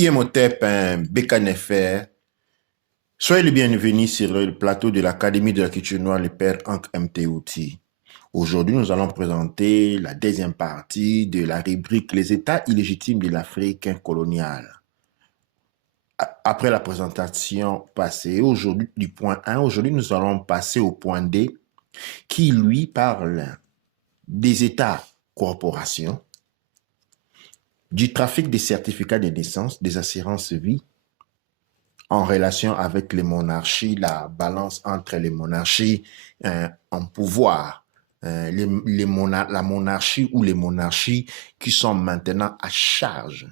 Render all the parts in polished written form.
Imhotep Bekanefer, soyez le bienvenu sur le plateau de l'Académie de la culture noire, le père Ankh MTOT. Aujourd'hui, nous allons présenter la deuxième partie de la rubrique Les États illégitimes de l'Afrique coloniale. Après la présentation passée, aujourd'hui du point 1, aujourd'hui nous allons passer au point D, qui lui parle des États-corporations, du trafic des certificats de naissance, des assurances vie, en relation avec les monarchies, la balance entre les monarchies en pouvoir, la monarchie ou les monarchies qui sont maintenant à charge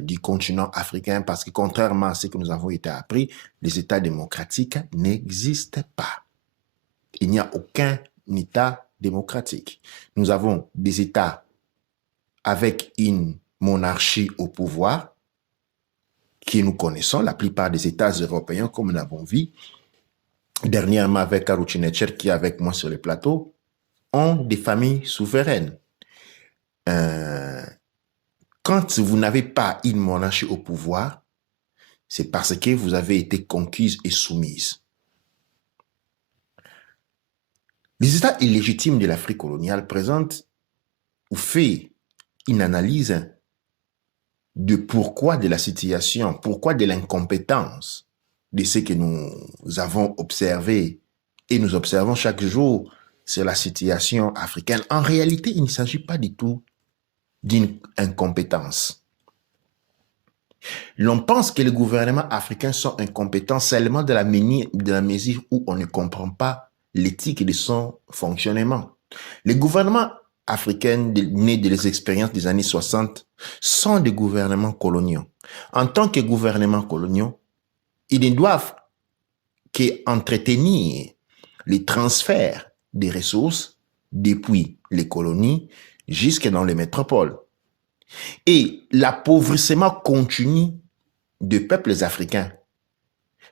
du continent africain, parce que contrairement à ce que nous avons été appris, les États démocratiques n'existent pas. Il n'y a aucun État démocratique. Nous avons des États avec une monarchie au pouvoir, qui nous connaissons, la plupart des États européens, comme nous l'avons vu, dernièrement avec Karuchinetcher, qui est avec moi sur le plateau, ont des familles souveraines. Quand vous n'avez pas une monarchie au pouvoir, c'est parce que vous avez été conquise et soumise. Les États illégitimes de l'Afrique coloniale présentent ou fait une analyse de pourquoi de la situation, pourquoi de l'incompétence de ce que nous avons observé et nous observons chaque jour sur la situation africaine. En réalité, il ne s'agit pas du tout d'une incompétence. L'on pense que les gouvernements africains sont incompétents seulement de la mesure où on ne comprend pas l'éthique de son fonctionnement. Les gouvernements africains nés des expériences des années 60 sont des gouvernements coloniaux. En tant que gouvernements coloniaux, ils ne doivent qu'entretenir les transferts des ressources depuis les colonies jusque dans les métropoles. Et l'appauvrissement continu des peuples africains,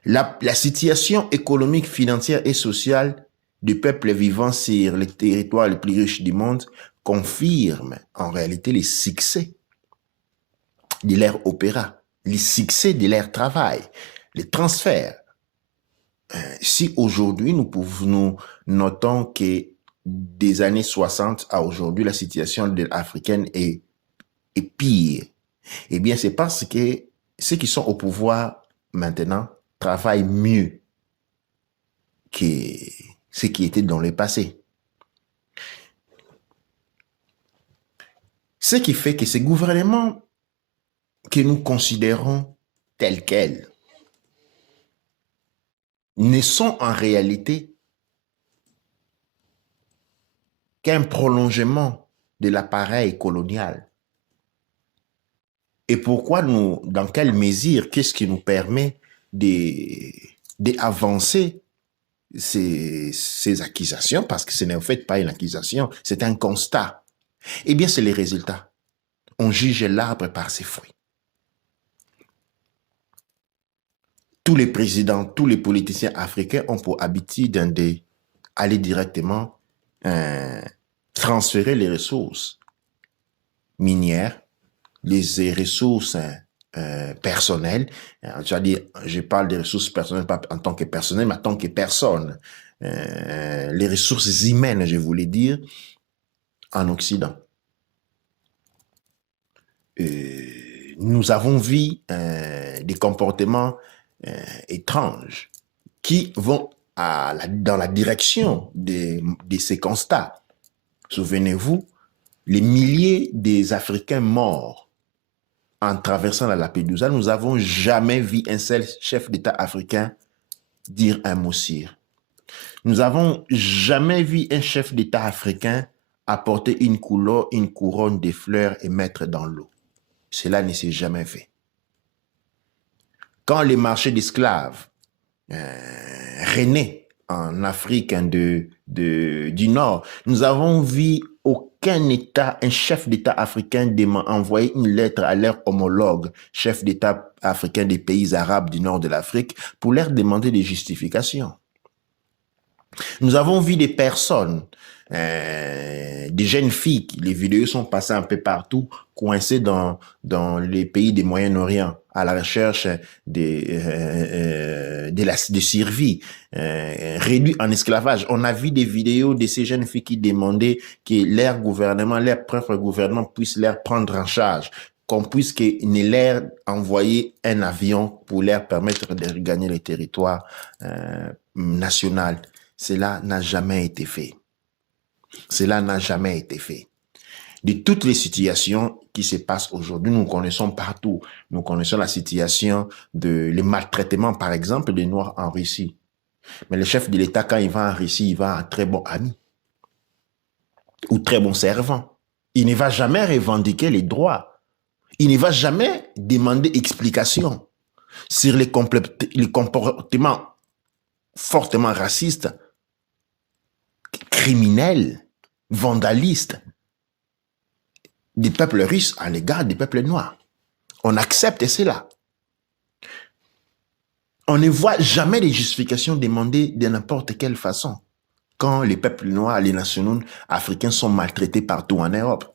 la situation économique, financière et sociale des peuples vivant sur les territoires les plus riches du monde confirme en réalité les succès de leur opéra, les succès de leur travail, les transferts. Si aujourd'hui nous notons que des années 60 à aujourd'hui, la situation africaine est pire, eh bien c'est parce que ceux qui sont au pouvoir maintenant travaillent mieux que ce qui était dans le passé. Ce qui fait que ces gouvernements que nous considérons tels quels ne sont en réalité qu'un prolongement de l'appareil colonial. Et pourquoi dans quelle mesure, qu'est-ce qui nous permet d'avancer ces accusations, parce que ce n'est en fait pas une accusation, c'est un constat. Eh bien, c'est les résultats. On juge l'arbre par ses fruits. Tous les présidents, tous les politiciens africains ont pour habitude d'aller directement transférer les ressources minières, les ressources personnelles. Je parle des ressources personnelles pas en tant que personnel, mais en tant que personne. Les ressources humaines, je voulais dire, en Occident. Nous avons vu des comportements étranges qui vont dans la direction de ces constats. Souvenez-vous, les milliers des Africains morts en traversant la Lampedusa, nous n'avons jamais vu un seul chef d'État africain dire un mot sire. Nous n'avons jamais vu un chef d'État africain apporter une couronne de fleurs et mettre dans l'eau. Cela ne s'est jamais fait. Quand les marchés d'esclaves renaient en Afrique du Nord, nous avons vu aucun État, un chef d'État africain envoyer une lettre à leur homologue, chef d'État africain des pays arabes du nord de l'Afrique, pour leur demander des justifications. Nous avons vu des personnes des jeunes filles, les vidéos sont passées un peu partout, coincées dans les pays du Moyen-Orient, à la recherche de survie, réduits en esclavage. On a vu des vidéos de ces jeunes filles qui demandaient que leur gouvernement, leur propre gouvernement puisse leur prendre en charge, qu'on puisse ne leur envoyer un avion pour leur permettre de regagner le territoire national. Cela n'a jamais été fait. Cela n'a jamais été fait. De toutes les situations qui se passent aujourd'hui, nous connaissons partout. Nous connaissons la situation les maltraitements, par exemple, des Noirs en Russie. Mais le chef de l'État, quand il va en Russie, il va en très bon ami ou très bon servant. Il ne va jamais revendiquer les droits. Il ne va jamais demander explication sur les comportements fortement racistes, criminels, vandalistes des peuples russes à l'égard des peuples noirs. On accepte cela. On ne voit jamais les justifications demandées de n'importe quelle façon quand les peuples noirs, les nationaux africains sont maltraités partout en Europe.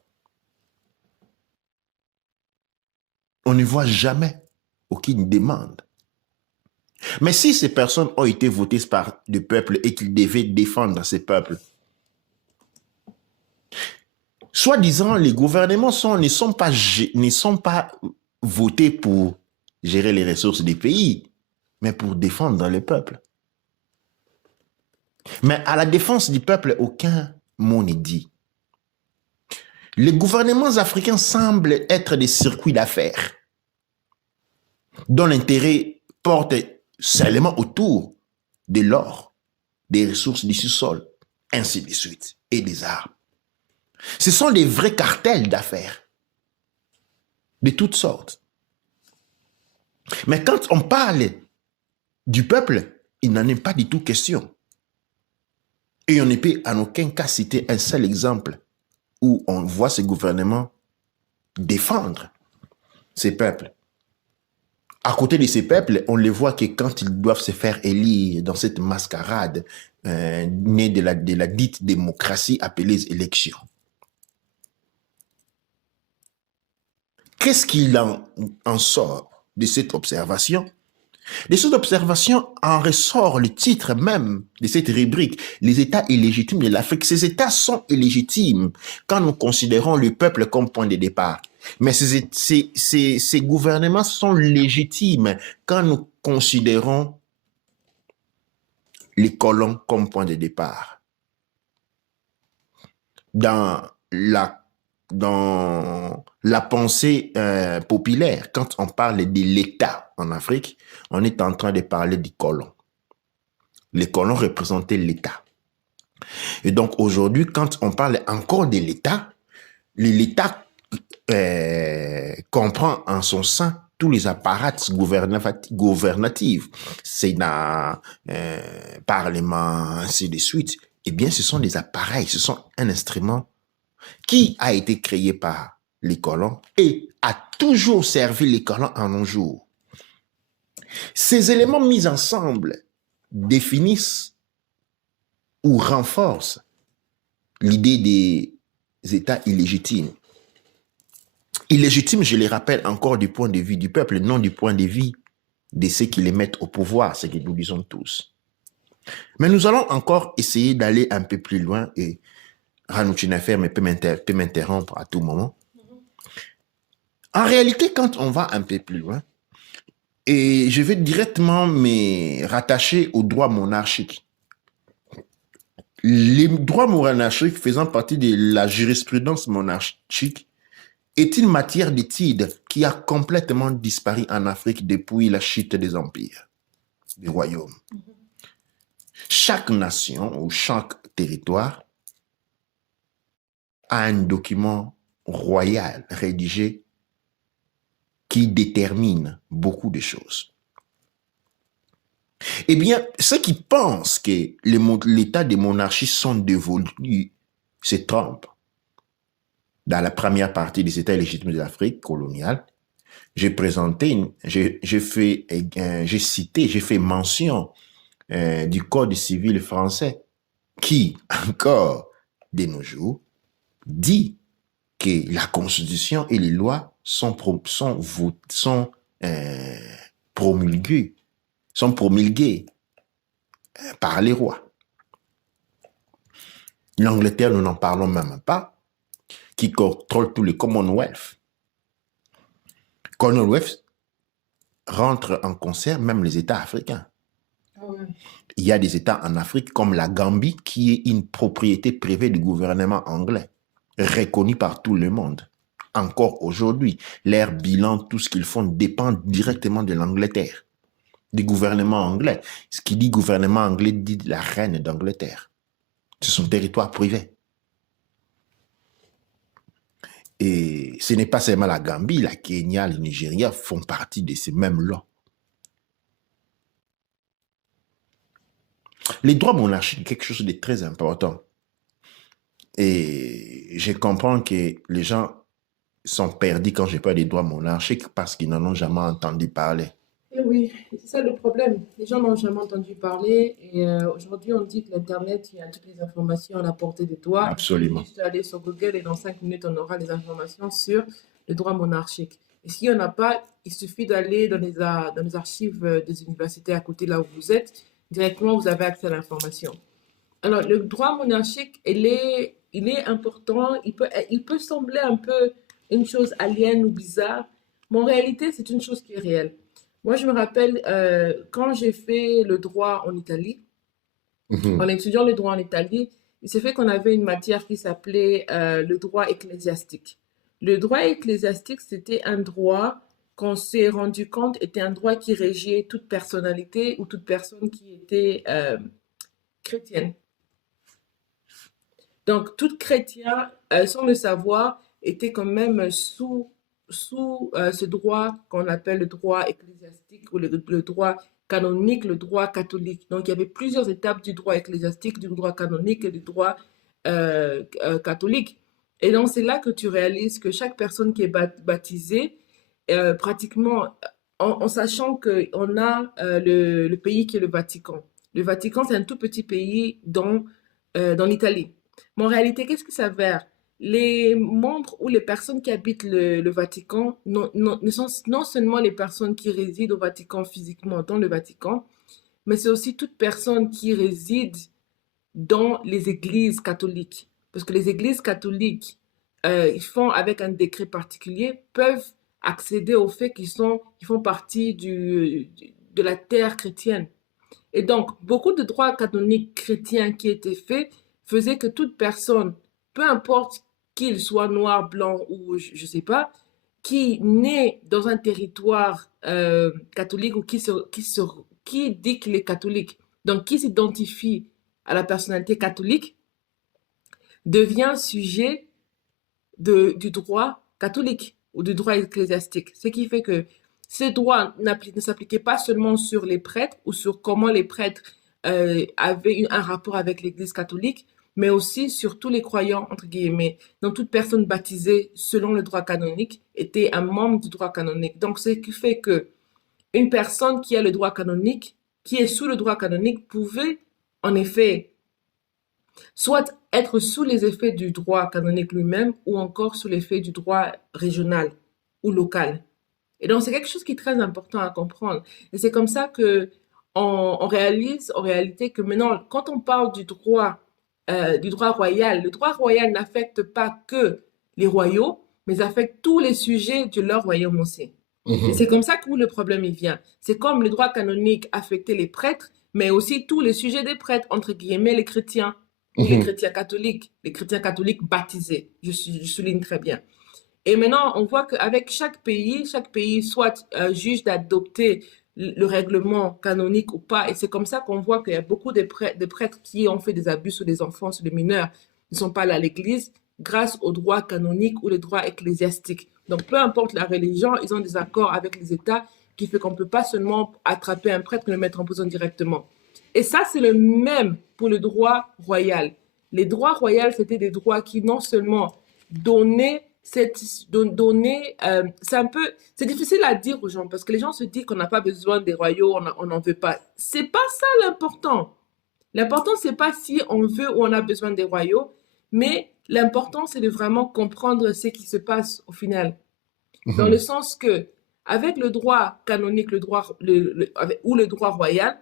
On ne voit jamais aucune demande. Mais si ces personnes ont été votées par le peuple et qu'ils devaient défendre ces peuples, soi-disant, les gouvernements ne sont pas votés pour gérer les ressources des pays, mais pour défendre le peuple. Mais à la défense du peuple, aucun mot n'est dit. Les gouvernements africains semblent être des circuits d'affaires dont l'intérêt porte seulement autour de l'or, des ressources du sous-sol, ainsi de suite, et des armes. Ce sont des vrais cartels d'affaires, de toutes sortes. Mais quand on parle du peuple, il n'en est pas du tout question. Et on ne peut en aucun cas citer un seul exemple où on voit ce gouvernement défendre ces peuples. À côté de ces peuples, on les voit que quand ils doivent se faire élire dans cette mascarade née de la dite démocratie appelée élection. Qu'est-ce qu'il en sort de cette observation? De cette observation en ressort le titre même de cette rubrique, les États illégitimes de l'Afrique. Ces États sont illégitimes quand nous considérons le peuple comme point de départ. Mais ces gouvernements sont légitimes quand nous considérons les colons comme point de départ. Dans la pensée populaire, quand on parle de l'État en Afrique, on est en train de parler du colon. Les colons représentaient l'État. Et donc aujourd'hui, quand on parle encore de l'État, l'État comprend en son sein tous les apparats gouvernatifs, Sénat, Parlement, ainsi de suite. Eh bien, ce sont des appareils, ce sont un instrument qui a été créé par les colons et a toujours servi les colons en nos jours. Ces éléments mis ensemble définissent ou renforcent l'idée des États illégitimes. Illégitimes, je les rappelle encore du point de vue du peuple, non du point de vue de ceux qui les mettent au pouvoir, ce que nous disons tous. Mais nous allons encore essayer d'aller un peu plus loin et Ranouchi Nefer peut m'interrompre à tout moment. En réalité, quand on va un peu plus loin, et je vais directement me rattacher au droit monarchique. Les droits monarchiques faisant partie de la jurisprudence monarchique est une matière d'étude qui a complètement disparu en Afrique depuis la chute des empires, des royaumes. Chaque nation ou chaque territoire a un document royal rédigé qui détermine beaucoup de choses. Eh bien, ceux qui pensent que l'état des monarchies sont dévolus se trompent. Dans la première partie des États légitimes de l'Afrique coloniale, j'ai fait mention du Code civil français qui, encore de nos jours, dit que la Constitution et les lois sont promulguées par les rois. L'Angleterre, nous n'en parlons même pas, qui contrôle tout le Commonwealth. Commonwealth rentre en concert même les États africains. Ouais. Il y a des États en Afrique comme la Gambie qui est une propriété privée du gouvernement anglais, reconnue par tout le monde. Encore aujourd'hui, leur bilan, tout ce qu'ils font dépend directement de l'Angleterre, du gouvernement anglais. Ce qui dit gouvernement anglais dit la reine d'Angleterre. C'est son territoire privé. Et ce n'est pas seulement la Gambie, la Kenya, le Nigeria font partie de ces mêmes lois. Les droits monarchiques, quelque chose de très important. Et je comprends que les gens sont perdus quand je parle des droits monarchiques parce qu'ils n'en ont jamais entendu parler. Et oui, c'est ça le problème. Les gens n'ont jamais entendu parler et aujourd'hui on dit que l'Internet, il y a toutes les informations à la portée de toi. Il suffit Absolument. juste d'aller sur Google et dans 5 minutes on aura les informations sur le droit monarchique. Et s'il n'y en a pas, il suffit d'aller dans dans les archives des universités à côté là où vous êtes. Directement, vous avez accès à l'information. Alors, le droit monarchique, il est important. Il peut sembler un peu une chose alien ou bizarre, mais en réalité, c'est une chose qui est réelle. Moi, je me rappelle quand j'ai fait le droit en Italie, en étudiant le droit en Italie, il s'est fait qu'on avait une matière qui s'appelait le droit ecclésiastique. Le droit ecclésiastique, c'était un droit qu'on s'est rendu compte était un droit qui régiait toute personnalité ou toute personne qui était chrétienne. Donc, tout chrétien, sans le savoir, était quand même sous ce droit qu'on appelle le droit ecclésiastique ou le droit canonique, le droit catholique. Donc, il y avait plusieurs étapes du droit ecclésiastique, du droit canonique et du droit catholique. Et donc, c'est là que tu réalises que chaque personne qui est baptisée, pratiquement, en sachant qu'on a le pays qui est le Vatican. Le Vatican, c'est un tout petit pays dans l'Italie. Mais en réalité, qu'est-ce qui s'avère? Les membres ou les personnes qui habitent le Vatican ne sont non seulement les personnes qui résident au Vatican physiquement dans le Vatican, mais c'est aussi toute personne qui réside dans les églises catholiques. Parce que les églises catholiques, ils font avec un décret particulier, peuvent accéder au fait ils font partie de la terre chrétienne. Et donc, beaucoup de droits canoniques chrétiens qui étaient faits faisaient que toute personne, peu importe qu'il soit noir, blanc ou je ne sais pas, qui naît dans un territoire catholique ou qui dit qu'il est catholique, donc qui s'identifie à la personnalité catholique, devient sujet du droit catholique ou du droit ecclésiastique. Ce qui fait que ces droits ne s'appliquaient pas seulement sur les prêtres ou sur comment les prêtres avaient un rapport avec l'Église catholique, mais aussi sur tous les croyants, entre guillemets. Donc, toute personne baptisée selon le droit canonique était un membre du droit canonique. Donc, ce qui fait que une personne qui a le droit canonique, qui est sous le droit canonique, pouvait en effet soit être sous les effets du droit canonique lui-même ou encore sous l'effet du droit régional ou local. Et donc, c'est quelque chose qui est très important à comprendre. Et c'est comme ça que on réalise en réalité que maintenant, quand on parle du droit royal, le droit royal n'affecte pas que les royaux, mais affecte tous les sujets de leur royaume aussi. Et c'est comme ça que le problème il vient. C'est comme le droit canonique affectait les prêtres, mais aussi tous les sujets des prêtres, entre guillemets, les chrétiens ou les chrétiens catholiques baptisés. Je souligne très bien. Et maintenant, on voit qu'avec chaque pays soit juge d'adopter le règlement canonique ou pas. Et c'est comme ça qu'on voit qu'il y a beaucoup de prêtres qui ont fait des abus sur les enfants, sur les mineurs, ne sont pas allés à l'église grâce au droit canonique ou le droit ecclésiastique. Donc, peu importe la religion, ils ont des accords avec les États qui fait qu'on ne peut pas seulement attraper un prêtre et le mettre en prison directement. Et ça, c'est le même pour le droit royal. Les droits royaux, c'était des droits qui non seulement donnaient c'est difficile à dire aux gens parce que les gens se disent qu'on n'a pas besoin des royaux, on n'en veut pas. C'est pas ça l'important. L'important, c'est pas si on veut ou on a besoin des royaux, Mais l'important, c'est de vraiment comprendre ce qui se passe au final. Dans le Mhm, sens que, avec le droit canonique, ou le droit royal,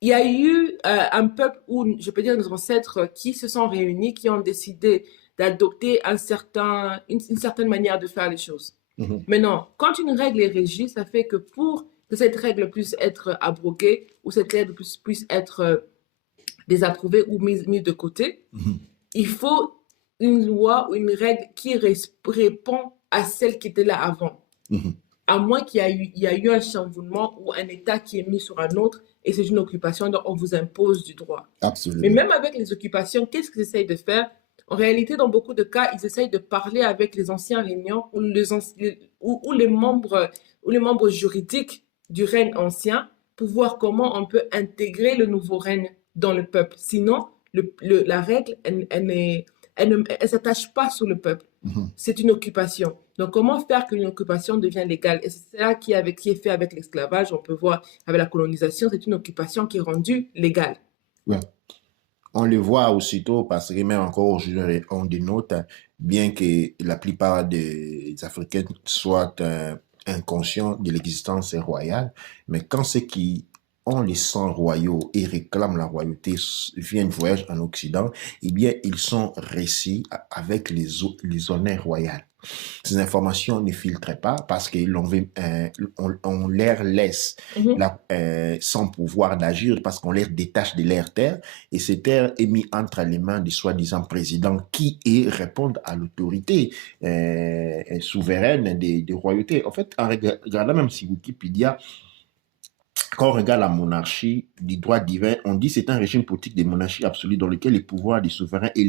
il y a eu un peuple, ou je peux dire nos ancêtres, qui se sont réunis, qui ont décidé d'adopter une certaine manière de faire les choses. mhm, Maintenant, quand une règle est régie, ça fait que pour que cette règle puisse être abroguée ou cette règle puisse être désapprouvée ou mise de côté, mhm, il faut une loi ou une règle qui répond à celle qui était là avant. mhm. À moins il y a eu un chamboulement ou un État qui est mis sur un autre et c'est une occupation, donc on vous impose du droit. Mais Absolument. même avec les occupations, qu'est-ce qu'ils essayent de faire? En réalité, dans beaucoup de cas, ils essayent de parler avec les anciens régnants ou les membres juridiques du règne ancien pour voir comment on peut intégrer le nouveau règne dans le peuple. Sinon, la règle, elle s'attache pas sur le peuple. Mhm. C'est une occupation. Donc, comment faire qu'une occupation devienne légale? Et c'est ça qui est fait avec l'esclavage. On peut voir avec la colonisation, c'est une occupation qui est rendue légale. Ouais. On le voit aussitôt parce que même encore aujourd'hui, on dénote, bien que la plupart des Africains soient inconscients de l'existence royale, mais quand ceux qui ont les sangs royaux et réclament la royauté viennent voyager en Occident, eh bien, ils sont récits avec les honneurs royales. Ces informations ne filtrent pas parce on leur laisse Mhm, sans pouvoir d'agir parce qu'on leur détache de leur terre et cette terre est mise entre les mains des soi-disant présidents qui répondent à l'autorité souveraine des royautés. En fait, en regardant même si Wikipédia, quand on regarde la monarchie du droit divin, on dit que c'est un régime politique de monarchie absolue dans lequel le pouvoir des souverains est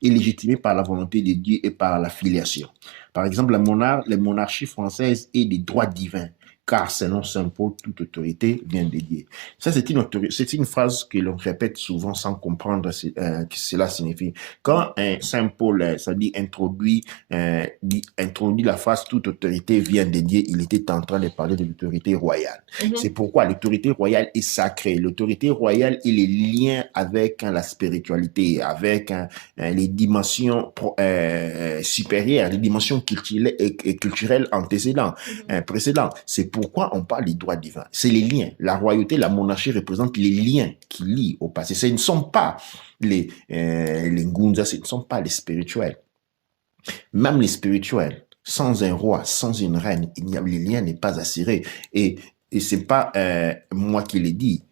légitimé par la volonté de Dieu et par la filiation. Par exemple, les monarchies françaises est des droits divins, car selon saint Paul, toute autorité vient de Dieu. Ça, c'est une phrase que l'on répète souvent sans comprendre ce que cela signifie. Quand saint Paul, ça introduit la phrase toute autorité vient de Dieu, il était en train de parler de l'autorité royale. C'est mhm, pourquoi l'autorité royale est sacrée. L'autorité royale, il est lié avec la spiritualité, avec les dimensions supérieures, les dimensions culturelles antécédentes, mhm, précédentes. C'est pourquoi on parle des droits divins. C'est les liens. La royauté, la monarchie représentent les liens qui lient au passé. Ce ne sont pas les ngunzas, ce ne sont pas les spirituels. Même les spirituels, sans un roi, sans une reine, le lien n'est pas assuré. Et ce n'est pas moi qui le dis,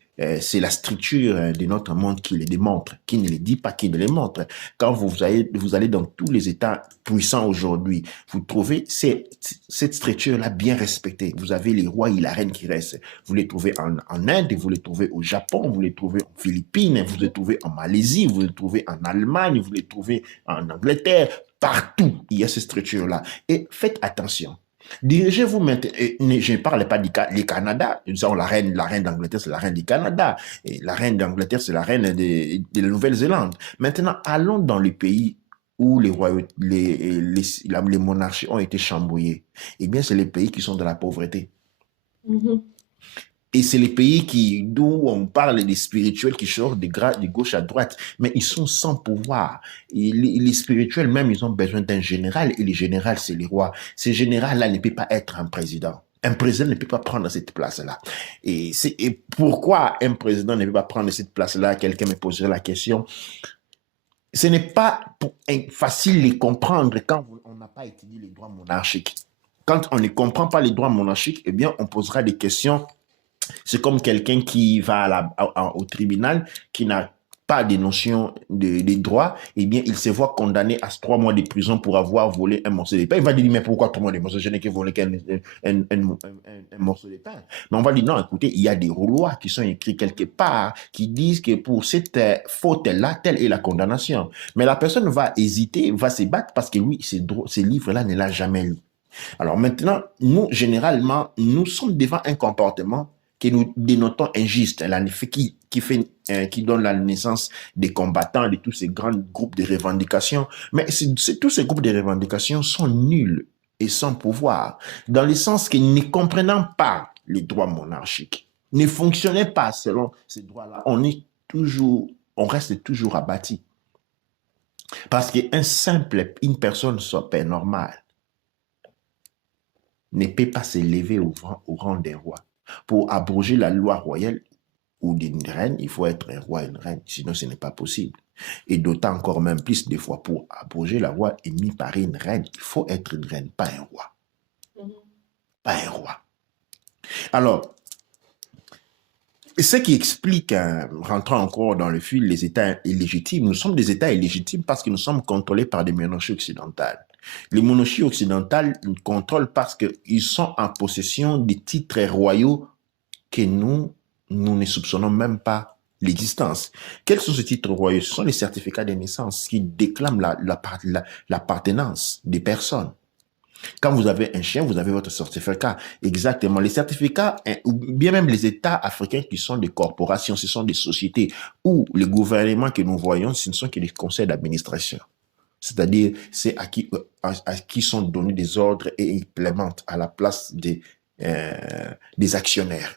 c'est la structure de notre monde qui le démontre, qui ne le dit pas, qui ne le montre. Quand vous allez dans tous les États puissants aujourd'hui, vous trouvez cette structure-là bien respectée. Vous avez les rois et la reine qui restent. Vous les trouvez en Inde, vous les trouvez au Japon, vous les trouvez en Philippines, vous les trouvez en Malaisie, vous les trouvez en Allemagne, vous les trouvez en Angleterre. Partout, il y a ces structures-là. Et faites attention. Dirigez-vous maintenant. Je ne parle pas du Canada. Nous avons la reine d'Angleterre, c'est la reine du Canada. Et la reine d'Angleterre, c'est la reine de la Nouvelle-Zélande. Maintenant, allons dans les pays où les monarchies ont été chambouillées. Eh bien, c'est les pays qui sont dans la pauvreté. mhm. Et c'est les pays d'où on parle des spirituels qui sortent de gauche à droite, mais ils sont sans pouvoir. Et les spirituels même, ils ont besoin d'un général, et le général, c'est les rois. Ce général-là ne peut pas être un président. Un président ne peut pas prendre cette place-là. Et pourquoi un président ne peut pas prendre cette place-là? Quelqu'un me poserait la question. Ce n'est pas facile de comprendre quand on n'a pas étudié les droits monarchiques. Quand on ne comprend pas les droits monarchiques, eh bien, on posera des questions. C'est comme quelqu'un qui va au tribunal, qui n'a pas de notion de droit, eh bien, il se voit condamné à 3 mois de prison pour avoir volé un morceau de pain. Il va dire, mais pourquoi 3 mois de morceau? Je n'ai que volé un morceau de pain. Mais on va dire, non, écoutez, il y a des lois qui sont écrites quelque part qui disent que pour cette faute-là, telle est la condamnation. Mais la personne va hésiter, va se battre parce que lui, ces livres-là ne l'a jamais lu. Alors maintenant, nous, généralement, nous sommes devant un comportement que nous dénotons injuste, qui donne la naissance des combattants, de tous ces grands groupes de revendications. Mais tous ces groupes de revendications sont nuls et sans pouvoir, dans le sens que ne comprenant pas les droits monarchiques, ne fonctionnent pas selon ces droits-là, on reste toujours abattu. Parce une personne soit normale ne peut pas s'élever au rang des rois. Pour abroger la loi royale ou d'une reine, il faut être un roi et une reine, sinon ce n'est pas possible. Et d'autant encore même plus des fois, pour abroger la loi émise par une reine, il faut être une reine, pas un roi. Pas un roi. Alors, ce qui explique, rentrant encore dans le fil, les États illégitimes, nous sommes des États illégitimes parce que nous sommes contrôlés par des monarchies occidentales. Les monarchies occidentales nous contrôlent parce qu'ils sont en possession des titres royaux que nous ne soupçonnons même pas l'existence. Quels sont ces titres royaux? Ce sont les certificats de naissance qui déclament l'appartenance des personnes. Quand vous avez un chien, vous avez votre certificat. Exactement. Les certificats, ou bien même les États africains qui sont des corporations, ce sont des sociétés où les gouvernements que nous voyons, ce ne sont que des conseils d'administration. C'est-à-dire, c'est à qui sont donnés des ordres et implémentent à la place des actionnaires.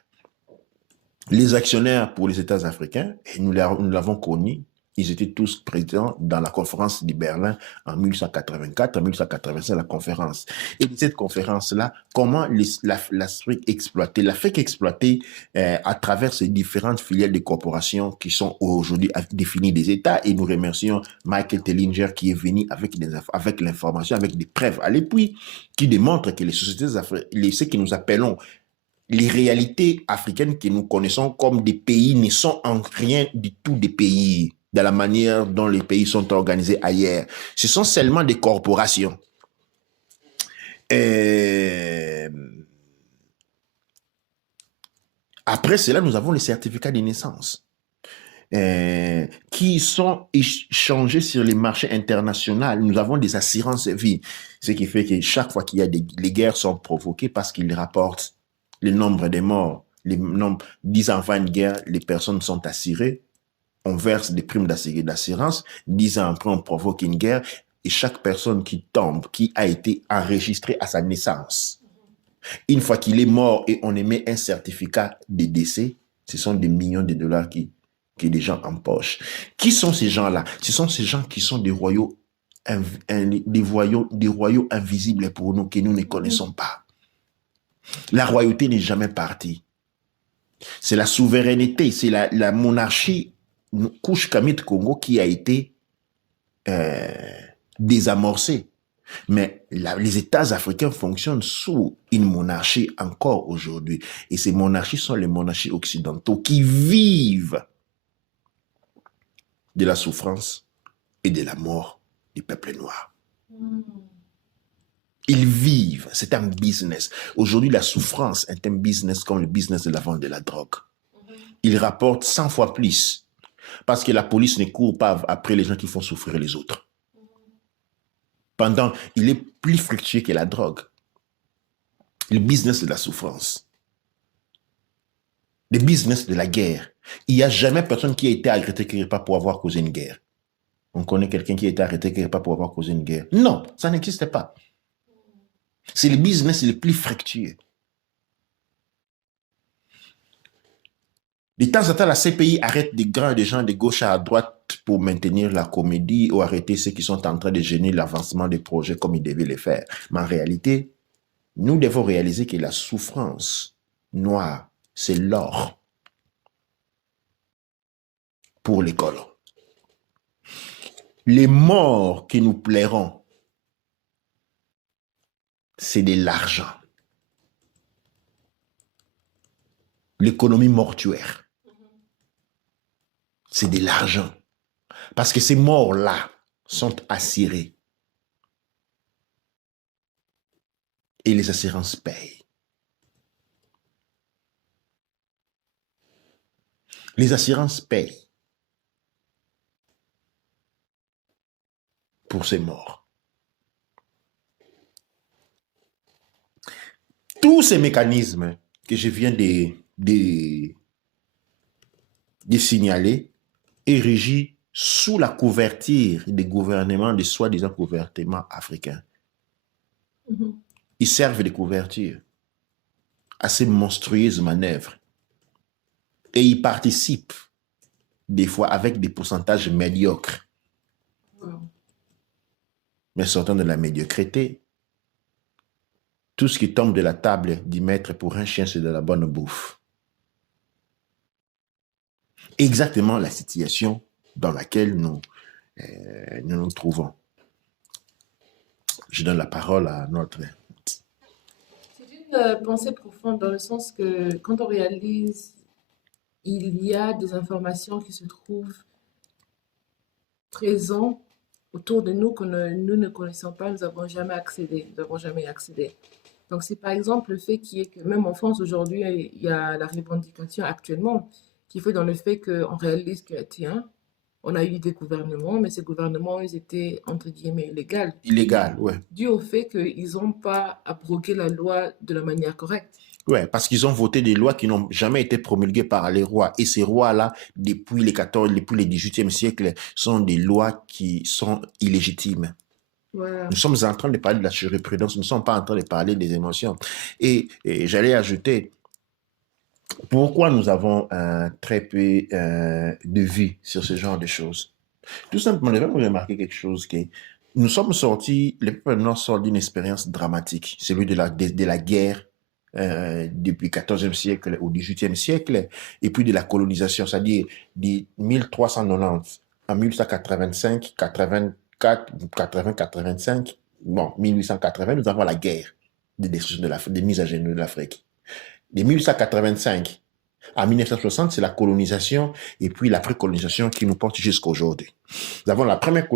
Les actionnaires pour les États africains, et nous l'avons connu, ils étaient tous présents dans la conférence de Berlin en 1884, en 1885, la conférence. Et cette conférence-là, comment l'Afrique exploitée? L'Afrique exploitée à travers ces différentes filiales de corporations qui sont aujourd'hui définies des États. Et nous remercions Michael Tellinger qui est venu avec l'information, avec des preuves à l'appui, qui démontrent que les sociétés africaines, ce que nous appelons les réalités africaines que nous connaissons comme des pays ne sont en rien du tout des pays, de la manière dont les pays sont organisés ailleurs. Ce sont seulement des corporations. Après cela, nous avons les certificats de naissance qui sont échangés sur les marchés internationaux. Nous avons des assurances vie, ce qui fait que chaque fois qu'il y a les guerres sont provoquées parce qu'ils rapportent le nombre de morts, 10 ans avant une guerre, les personnes sont assurées, on verse des primes d'assurance, 10 ans après, on provoque une guerre, et chaque personne qui tombe, qui a été enregistrée à sa naissance, une fois qu'il est mort et on émet un certificat de décès, ce sont des millions de dollars que les gens empochent. Qui sont ces gens-là? Ce sont ces gens qui sont des royaux invisibles pour nous, que nous ne connaissons pas. La royauté n'est jamais partie. C'est la souveraineté, c'est la monarchie Kush Kamit Congo qui a été désamorcée. Mais les États africains fonctionnent sous une monarchie encore aujourd'hui. Et ces monarchies sont les monarchies occidentaux qui vivent de la souffrance et de la mort du peuple noir. Ils vivent, c'est un business. Aujourd'hui, la souffrance est un business comme le business de la vente de la drogue. Ils rapportent 100 fois plus parce que la police ne court pas après les gens qui font souffrir les autres. Pendant, il est plus fructueux que la drogue. Le business de la souffrance. Le business de la guerre. Il n'y a jamais personne qui a été arrêté quelque part pour avoir causé une guerre. On connaît quelqu'un qui a été arrêté quelque part pour avoir causé une guerre. Non, ça n'existe pas. C'est le business le plus fructueux. De temps en temps, la CPI arrête des gens de gauche à droite pour maintenir la comédie ou arrêter ceux qui sont en train de gêner l'avancement des projets comme ils devaient le faire. Mais en réalité, nous devons réaliser que la souffrance noire, c'est l'or pour les colons. Les morts que nous plairons, c'est de l'argent. L'économie mortuaire, c'est de l'argent. Parce que ces morts-là sont assurés. Et les assurances payent. Les assurances payent pour ces morts. Tous ces mécanismes que je viens de signaler est régi sous la couverture des gouvernements, des soi-disant gouvernements africains. Ils servent de couverture à ces monstrueuses manœuvres. Et ils participent des fois avec des pourcentages médiocres. mais sortant de la médiocrité. Tout ce qui tombe de la table du maître pour un chien, c'est de la bonne bouffe. Exactement la situation dans laquelle nous nous trouvons. Je donne la parole à notre... C'est une pensée profonde dans le sens que quand on réalise, il y a des informations qui se trouvent présentes autour de nous que nous ne connaissons pas, nous n'avons jamais accédé, nous n'avons jamais accédé. Donc, c'est par exemple le fait qu'il y ait que même en France aujourd'hui, il y a la revendication actuellement qui fait dans le fait qu'on réalise que, tiens, on a eu des gouvernements, mais ces gouvernements, ils étaient entre guillemets illégaux, Illégal, ouais. dû au fait qu'ils n'ont pas abrogé la loi de la manière correcte. Ouais, parce qu'ils ont voté des lois qui n'ont jamais été promulguées par les rois. Et ces rois-là, depuis depuis le 18e siècle, sont des lois qui sont illégitimes. Voilà. Nous sommes en train de parler de la jurisprudence, nous ne sommes pas en train de parler des émotions. Et j'allais ajouter, pourquoi nous avons très peu de vie sur ce genre de choses? Tout simplement, je vais vous remarquer quelque chose que nous sommes sortis, les peuples nord sortent d'une expérience dramatique, celui de la guerre depuis le 14e siècle au 18e siècle, et puis de la colonisation, c'est-à-dire de 1390 à 1885, 84, 80, 85, bon, 1880, nous avons la guerre de destruction de mise à genoux de l'Afrique. De 1885 à 1960, c'est la colonisation et puis l'après-colonisation qui nous porte jusqu'à aujourd'hui. Nous avons la première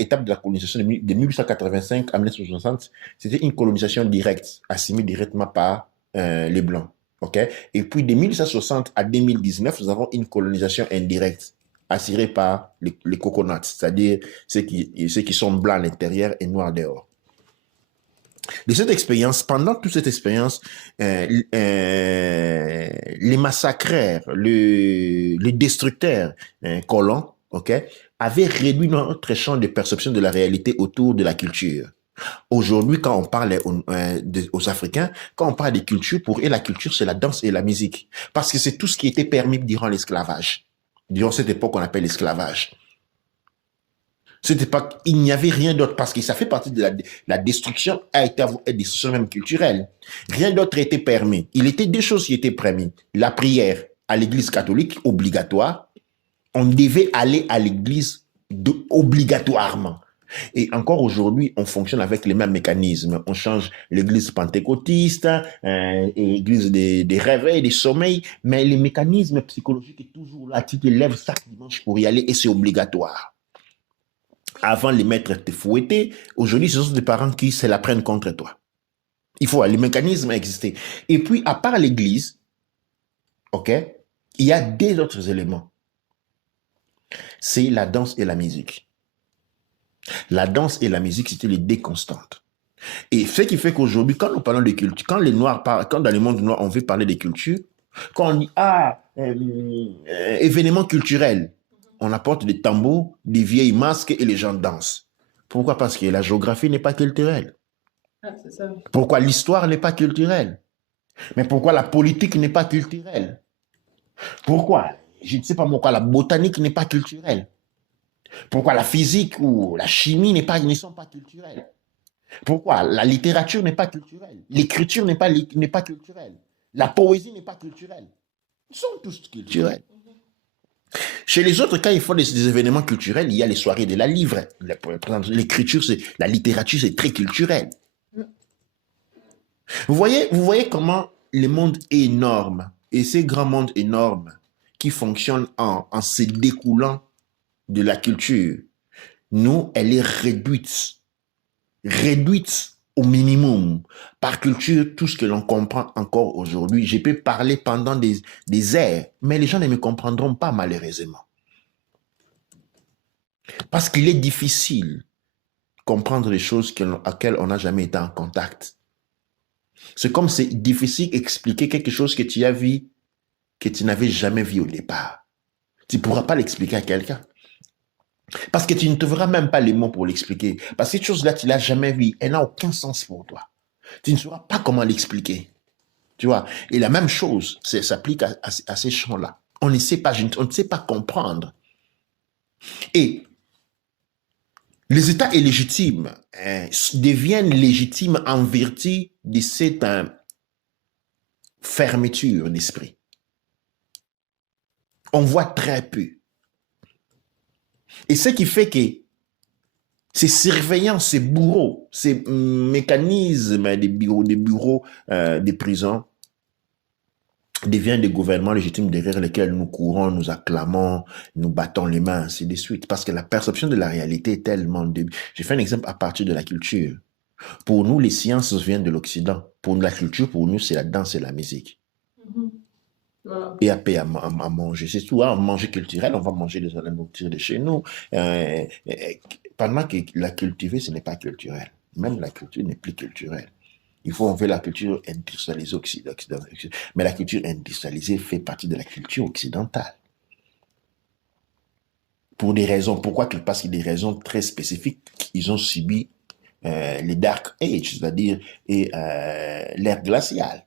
étape de la colonisation de 1885 à 1960, c'était une colonisation directe, assimilée directement par les Blancs. Okay? Et puis de 1860 à 2019, nous avons une colonisation indirecte, assurée par les coconuts, c'est-à-dire ceux qui sont blancs à l'intérieur et noirs dehors. De cette expérience, pendant toute cette expérience, les massacreurs, les destructeurs colons, avaient réduit notre champ de perception de la réalité autour de la culture. Aujourd'hui, quand on parle aux Africains, quand on parle des cultures, pour eux, la culture, c'est la danse et la musique. Parce que c'est tout ce qui était permis durant l'esclavage. Durant cette époque qu'on appelle l'esclavage. C'était pas, il n'y avait rien d'autre parce que ça fait partie de la destruction, a été une destruction même culturelle. Rien d'autre était permis. Il était deux choses qui étaient permises. La prière à l'église catholique, obligatoire. On devait aller à l'église obligatoirement. Et encore aujourd'hui, on fonctionne avec les mêmes mécanismes. On change l'église pentecôtiste, l'église des réveils, des sommeils, mais les mécanismes psychologiques sont toujours là. Tu te lèves chaque dimanche pour y aller et c'est obligatoire. Avant, les maîtres te fouettaient. Aujourd'hui, ce sont des parents qui se la prennent contre toi. Il faut, les mécanismes exister. Et puis, à part l'église, il y a deux autres éléments. C'est la danse et la musique. La danse et la musique, c'était les deux constantes. Et ce qui fait qu'aujourd'hui, quand nous parlons de culture, quand les Noirs parlent, quand dans le monde noir, on veut parler de culture, quand on dit, événement culturel, on apporte des tambours, des vieilles masques et les gens dansent. Pourquoi? Parce que la géographie n'est pas culturelle. Ah, c'est ça. Pourquoi l'histoire n'est pas culturelle? Mais pourquoi la politique n'est pas culturelle? Pourquoi? Je ne sais pas pourquoi la botanique n'est pas culturelle. Pourquoi la physique ou la chimie ne sont pas culturelles? Pourquoi la littérature n'est pas culturelle? L'écriture n'est pas culturelle. La poésie n'est pas culturelle. Ils sont tous culturels. Chez les autres, quand ils font des événements culturels, il y a les soirées de la livre. Par exemple, l'écriture, la littérature, c'est très culturel. Vous voyez comment le monde est énorme. Et ces grands mondes énormes qui fonctionnent en se découlant de la culture, nous, elle est réduite au minimum. Par culture, tout ce que l'on comprend encore aujourd'hui, je peux parler pendant des heures, mais les gens ne me comprendront pas malheureusement. Parce qu'il est difficile de comprendre les choses auxquelles on n'a jamais été en contact. C'est comme c'est difficile d'expliquer quelque chose que tu as vu, que tu n'avais jamais vu au départ. Tu ne pourras pas l'expliquer à quelqu'un. Parce que tu ne trouveras même pas les mots pour l'expliquer. Parce que cette chose-là, tu ne l'as jamais vue. Elle n'a aucun sens pour toi. Tu ne sauras pas comment l'expliquer. Tu vois? Et la même chose s'applique à ces champs-là. On ne sait pas comprendre. Et Les États illégitimes deviennent légitimes en vertu de cette fermeture d'esprit. On voit très peu. Et ce qui fait que ces surveillants, ces bourreaux, ces mécanismes des bureaux des prisons deviennent des gouvernements légitimes derrière lesquels nous courons, nous acclamons, nous battons les mains, ainsi de suite. Parce que la perception de la réalité est tellement... J'ai fait un exemple à partir de la culture. Pour nous, les sciences viennent de l'Occident. Pour nous, la culture, pour nous, c'est la danse et la musique. Voilà. Et après, à manger. C'est tout, hein, manger culturel, on va manger de la nourriture de chez nous. Pendant que la cultiver, ce n'est pas culturel. Même la culture n'est plus culturelle. Il faut enlever la culture industrialisée occidentale. Mais la culture industrialisée fait partie de la culture occidentale. Pour des raisons. Pourquoi? Parce qu'il y a des raisons très spécifiques. Ils ont subi les Dark Age, c'est-à-dire l'ère glaciale.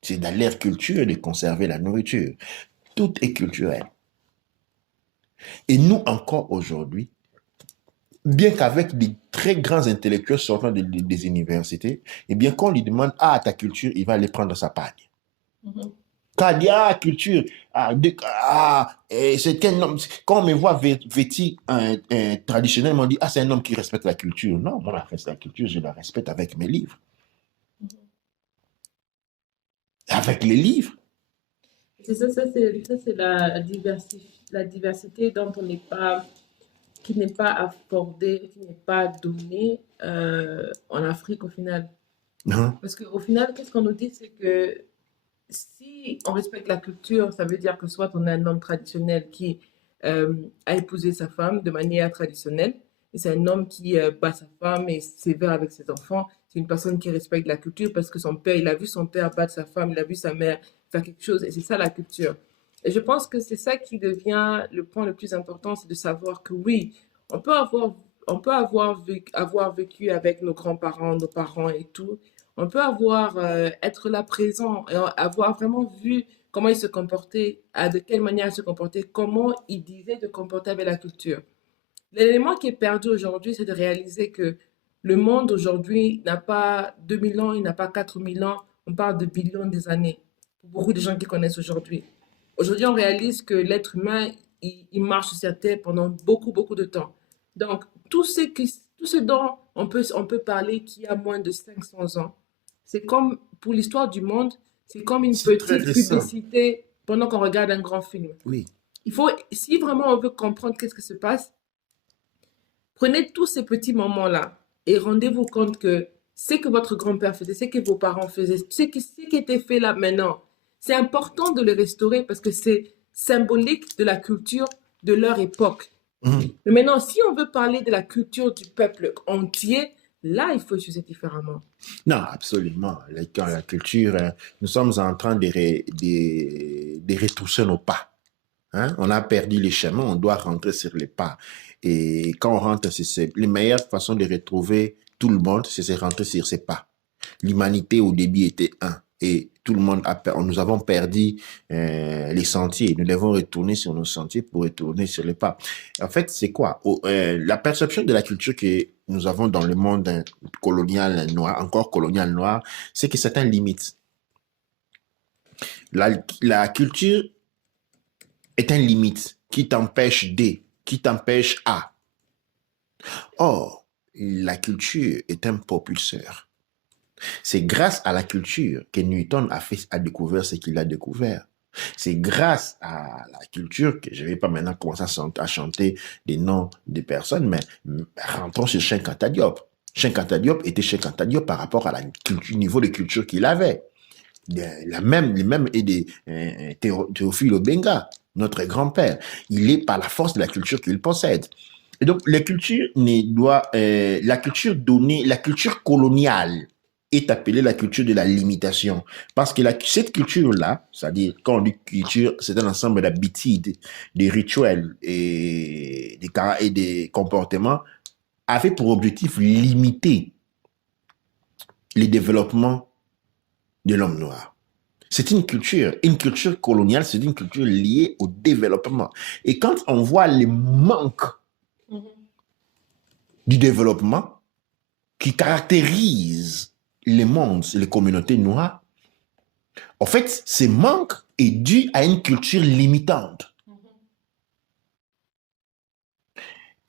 C'est dans l'ère culture de conserver la nourriture. Tout est culturel. Et nous, encore aujourd'hui, bien qu'avec des très grands intellectuels sortant des universités, et bien qu'on lui demande, ah, ta culture, il va aller prendre sa pagne. Quand il dit, ah, culture, c'est un homme, quand on me voit vêtu traditionnellement, on dit, ah, c'est un homme qui respecte la culture. Non, moi, la culture, je la respecte avec mes livres. Avec les livres. C'est ça, c'est la diversité dont on n'est pas, qui n'est pas accordée, qui n'est pas donnée en Afrique au final. Parce qu'au final, qu'est-ce qu'on nous dit, c'est que si on respecte la culture, ça veut dire que soit on a un homme traditionnel qui a épousé sa femme de manière traditionnelle, et c'est un homme qui bat sa femme et sévère avec ses enfants. C'est une personne qui respecte la culture parce que son père, il a vu son père battre sa femme, il a vu sa mère faire quelque chose, et c'est ça la culture. Et je pense que c'est ça qui devient le point le plus important, c'est de savoir que oui, on peut avoir, avoir vécu avec nos grands-parents, nos parents et tout, on peut être là présent et avoir vraiment vu comment ils se comportaient, de quelle manière ils se comportaient, comment ils disaient de comporter avec la culture. L'élément qui est perdu aujourd'hui, c'est de réaliser que le monde aujourd'hui n'a pas 2000 ans, il n'a pas 4000 ans, on parle de billions des années. Pour beaucoup de gens qui connaissent aujourd'hui. Aujourd'hui, on réalise que l'être humain, il marche sur cette terre pendant beaucoup, beaucoup de temps. Donc, tout ce dont on peut parler qui a moins de 500 ans, c'est comme, pour l'histoire du monde, c'est comme une C'est très petite récent. publicité pendant qu'on regarde un grand film. Oui. Il faut, si vraiment on veut comprendre qu'est-ce qui se passe, prenez tous ces petits moments-là et rendez-vous compte que ce que votre grand-père faisait, ce que vos parents faisaient, ce qui était fait là maintenant, c'est important de le restaurer parce que c'est symbolique de la culture de leur époque. Mais maintenant, si on veut parler de la culture du peuple entier, là, il faut utiliser différemment. Non, absolument. La culture, nous sommes en train de retrousser nos pas. Hein? On a perdu les chemins, on doit rentrer sur les pas. Et quand on rentre, c'est la meilleure façon de retrouver tout le monde, c'est de rentrer sur ses pas. L'humanité au début était un. Et tout le monde nous avons perdu les sentiers. Nous devons retourner sur nos sentiers pour retourner sur les pas. En fait, c'est quoi? La perception de la culture que nous avons dans le monde colonial noir, encore colonial noir, c'est que c'est un limite. La culture est un limite qui t'empêche D, qui t'empêche A. Or, la culture est un propulseur. C'est grâce à la culture que Newton a découvert ce qu'il a découvert. C'est grâce à la culture que je ne vais pas maintenant commencer à chanter des noms des personnes, mais rentrons sur Cheikh Anta Diop. Cheikh Anta Diop était Cheikh Anta Diop par rapport à la niveau de culture qu'il avait. Les mêmes et des Théophile Obenga, notre grand-père. Il est par la force de la culture qu'il possède. Et donc, la culture donnée, la culture coloniale est appelée la culture de la limitation. Parce que cette culture-là, c'est-à-dire, quand on dit culture, c'est un ensemble d'habitudes, des rituels et des comportements, avait pour objectif limiter le développement de l'homme noir. C'est une culture coloniale, c'est une culture liée au développement. Et quand on voit les manques du développement qui caractérise les mondes et les communautés noires, en fait, ce manque est dû à une culture limitante.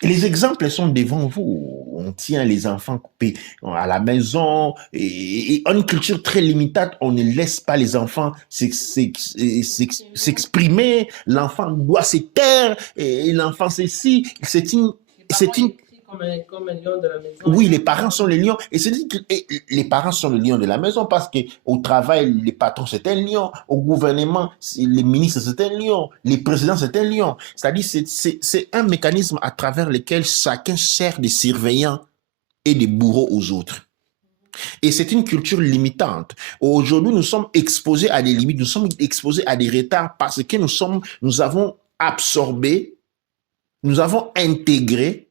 Et les exemples sont devant vous. On tient les enfants coupés à la maison et une culture très limitante. On ne laisse pas les enfants s'exprimer. L'enfant doit se taire et l'enfant ceci. C'est une, Comme un lion de la maison. oui, les parents sont les lions. Et c'est que les parents sont les lions de la maison parce qu'au travail, les patrons, c'est un lion. Au gouvernement, les ministres, c'est un lion. Les présidents, c'est un lion. C'est-à-dire, c'est un mécanisme à travers lequel chacun sert des surveillants et des bourreaux aux autres. Et c'est une culture limitante. Aujourd'hui, nous sommes exposés à des limites, nous sommes exposés à des retards parce que nous avons absorbé, nous avons intégré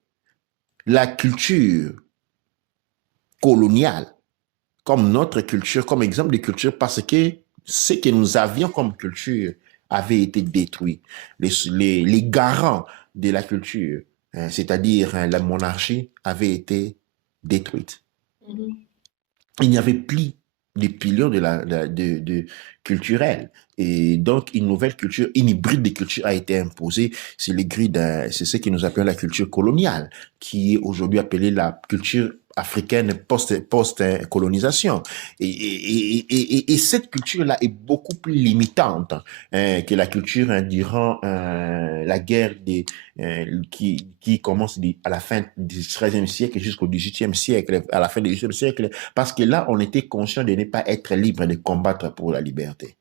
la culture coloniale comme notre culture, comme exemple de culture, parce que ce que nous avions comme culture avait été détruit. Les garants de la culture, c'est-à-dire la monarchie, avait été détruite. Il n'y avait plus de piliers culturels. Et donc, une nouvelle culture, une hybride de culture a été imposée. C'est c'est ce que nous appelons la culture coloniale, qui est aujourd'hui appelée la culture africaine post-colonisation. Et cette culture-là est beaucoup plus limitante que la culture durant la guerre qui commence à la fin du XIIIe siècle jusqu'au XVIIIe siècle, à la fin du XVIIIe siècle, parce que là, on était conscient de ne pas être libre de combattre pour la liberté.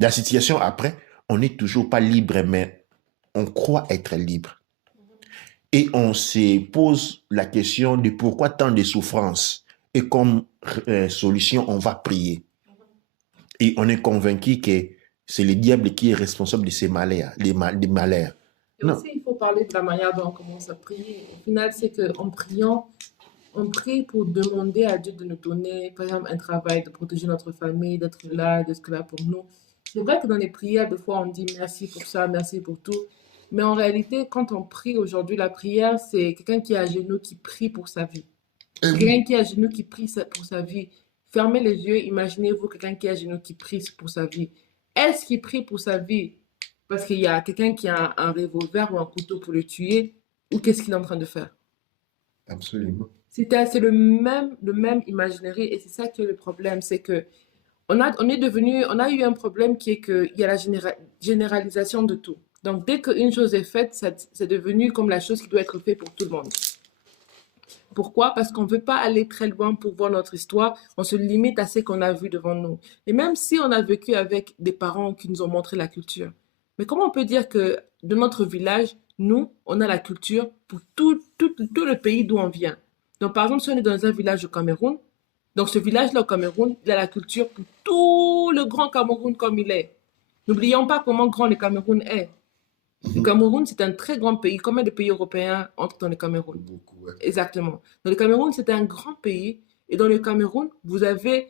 La situation après, on n'est toujours pas libre, mais on croit être libre. Et on se pose la question de pourquoi tant de souffrances. Et comme solution, on va prier. Et on est convaincu que c'est le diable qui est responsable de ces malheurs, des malheurs. Et aussi, il faut parler de la manière dont on commence à prier. Au final, c'est qu'en priant, on prie pour demander à Dieu de nous donner, par exemple, un travail, de protéger notre famille, d'être là pour nous. C'est vrai que dans les prières, des fois, on dit merci pour ça, merci pour tout. Mais en réalité, quand on prie aujourd'hui, la prière, c'est quelqu'un qui est à genoux, qui prie pour sa vie. Quelqu'un qui est à genoux, qui prie pour sa vie. Fermez les yeux, imaginez-vous quelqu'un qui est à genoux, qui prie pour sa vie. Est-ce qu'il prie pour sa vie parce qu'il y a quelqu'un qui a un revolver ou un couteau pour le tuer, ou qu'est-ce qu'il est en train de faire? Absolument. C'est le même imaginary, et c'est ça qui est le problème, c'est que on a eu un problème qui est qu'il y a la généralisation de tout. Donc, dès qu'une chose est faite, c'est devenu comme la chose qui doit être faite pour tout le monde. Pourquoi? Parce qu'on ne veut pas aller très loin pour voir notre histoire. On se limite à ce qu'on a vu devant nous. Et même si on a vécu avec des parents qui nous ont montré la culture, mais comment on peut dire que de notre village, nous, on a la culture pour tout le pays d'où on vient? Donc, par exemple, si on est dans un village au Cameroun, donc ce village-là au Cameroun, il a la culture pour tout le grand Cameroun comme il est. N'oublions pas comment grand le Cameroun est. Le Cameroun, c'est un très grand pays. Combien de pays européens entrent dans le Cameroun? Beaucoup, ouais. Exactement. Dans le Cameroun, c'est un grand pays. Et dans le Cameroun, vous avez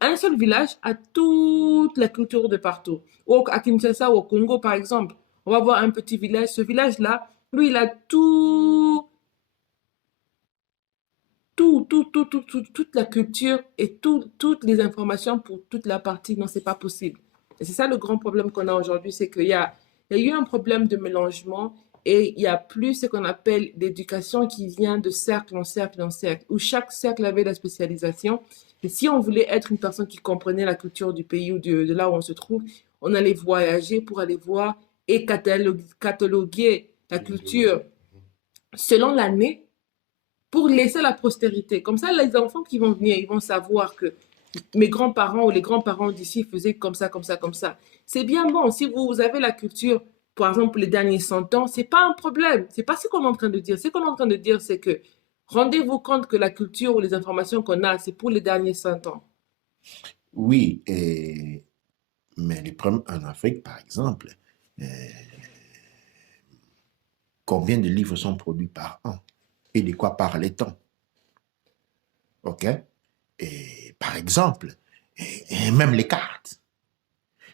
un seul village a toute la culture de partout. Ou à Kinshasa ou au Congo, par exemple, on va voir un petit village. Ce village-là, lui, il a toute la culture et toutes les informations pour toute la partie. Non, c'est pas possible. Et c'est ça le grand problème qu'on a aujourd'hui, c'est qu'il y a eu un problème de mélangement et il y a plus ce qu'on appelle l'éducation qui vient de cercle en cercle en cercle, où chaque cercle avait la spécialisation. Et si on voulait être une personne qui comprenait la culture du pays ou de là où on se trouve, on allait voyager pour aller voir et cataloguer la culture selon l'année pour laisser la postérité. Comme ça, les enfants qui vont venir, ils vont savoir que mes grands-parents ou les grands-parents d'ici faisaient comme ça, comme ça, comme ça. C'est bien bon. Si vous avez la culture, par exemple, pour les derniers 100 ans, c'est pas un problème. C'est pas ce qu'on est en train de dire. Ce qu'on est en train de dire, c'est que rendez-vous compte que la culture ou les informations qu'on a, c'est pour les derniers 100 ans. Oui, mais les problèmes en Afrique, par exemple, combien de livres sont produits par an? Et de quoi parle-t-on? OK? Et par exemple, et même les cartes.